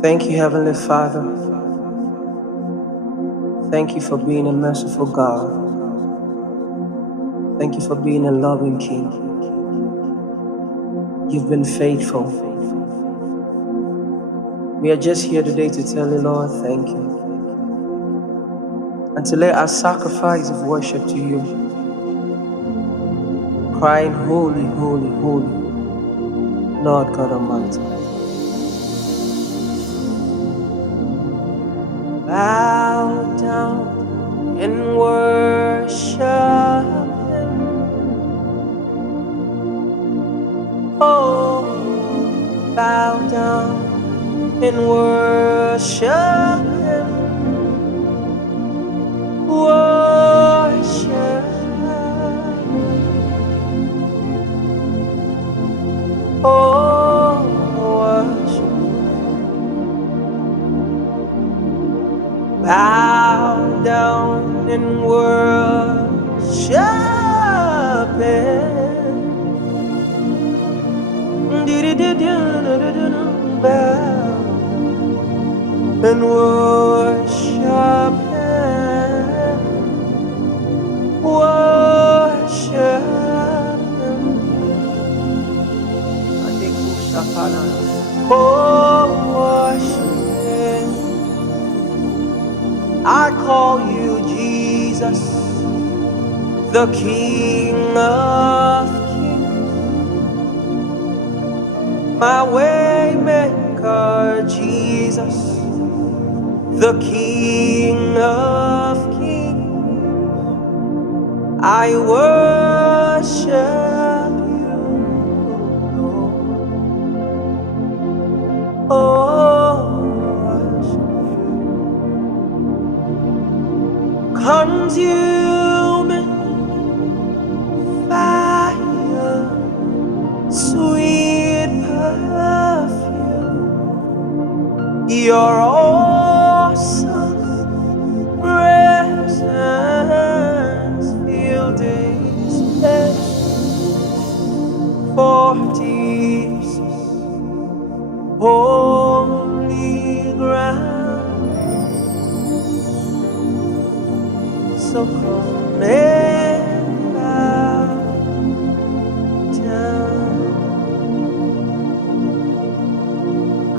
Thank you, Heavenly Father. Thank you for being a merciful God. Thank you for being a loving King. You've been faithful. We are just here today to tell you, Lord, thank you. And to lay our sacrifice of worship to you, crying, holy, holy, holy, Lord God Almighty. Bow down and worship Him. Oh, bow down and worship Him. Worship. Oh, worship. Bow down and worship Him. Bow and worship Him. Worship Him. Oh, worship Him. I call you Jesus, the King of Kings, my way maker, Jesus, the King of Kings. I worship you, oh, consuming fire, sweet perfume. Your awesome presence fill this place. For this holy ground. So come and bow down,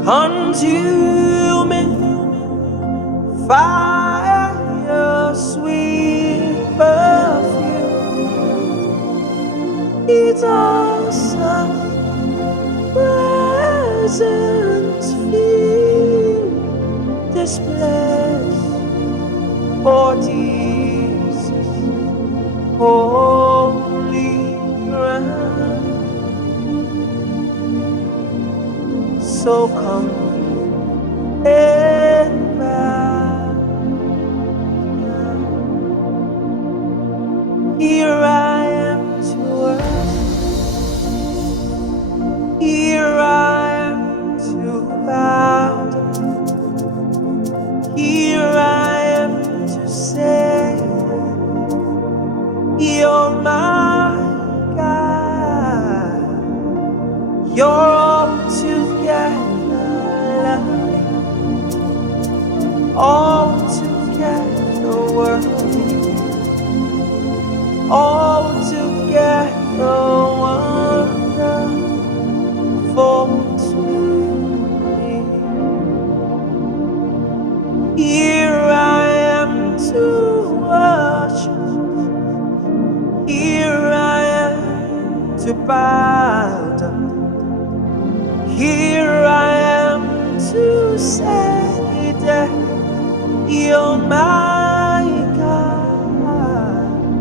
consuming fire, sweet perfume. It's awesome presence fill this place. For Jesus, holy ground. So come and bow down. Here I am to worship. Here I am to bow down. Here I am to say, you're my God. You're altogether lovely, altogether worthy, altogether wonderful to me. Here I am to worship. Here I am to bow down. Here I am to say that you're my God.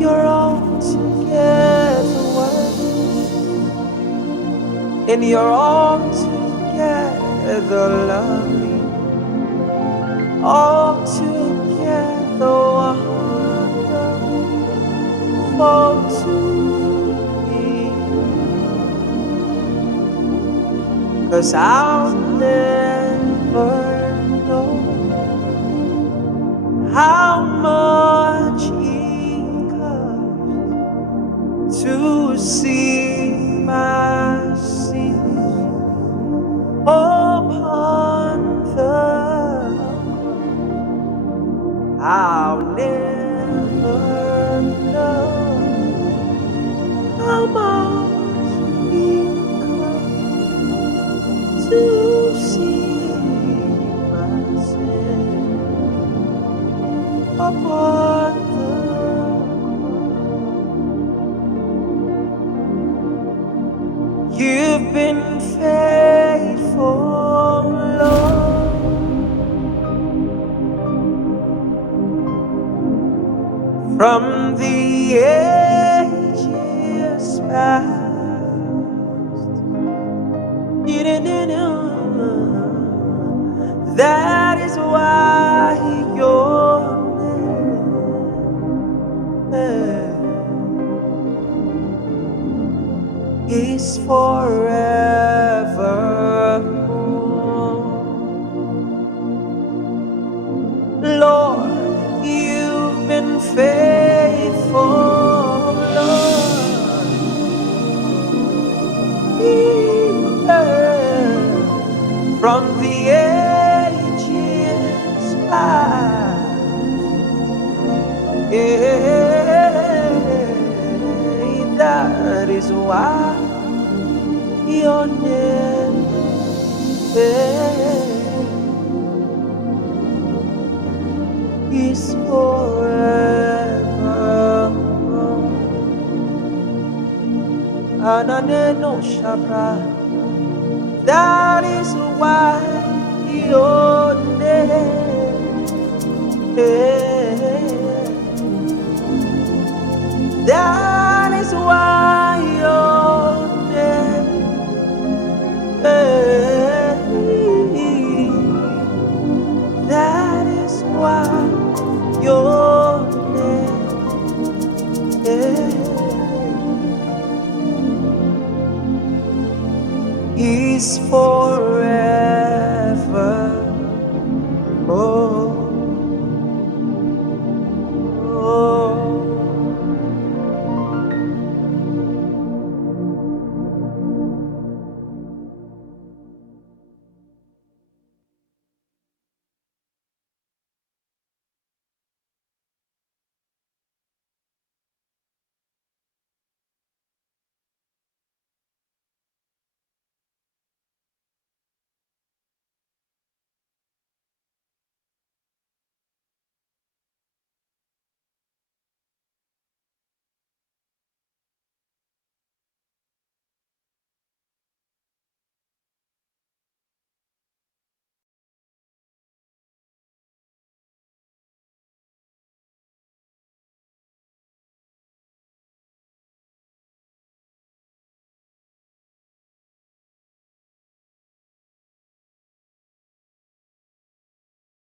You're altogether worthy, and you're altogether lovely, altogether wonderful to me. 'Cause I'll never know how much it costs to see my sins upon You've been faithful, Lord, from the ages past. You didn't know. That is why your name is forevermore. Lord, you've been faithful, Lord. From the ages past. That is why your name is forever. Anane no shabra. That is why your name. That is why your name. That is why your name is forever.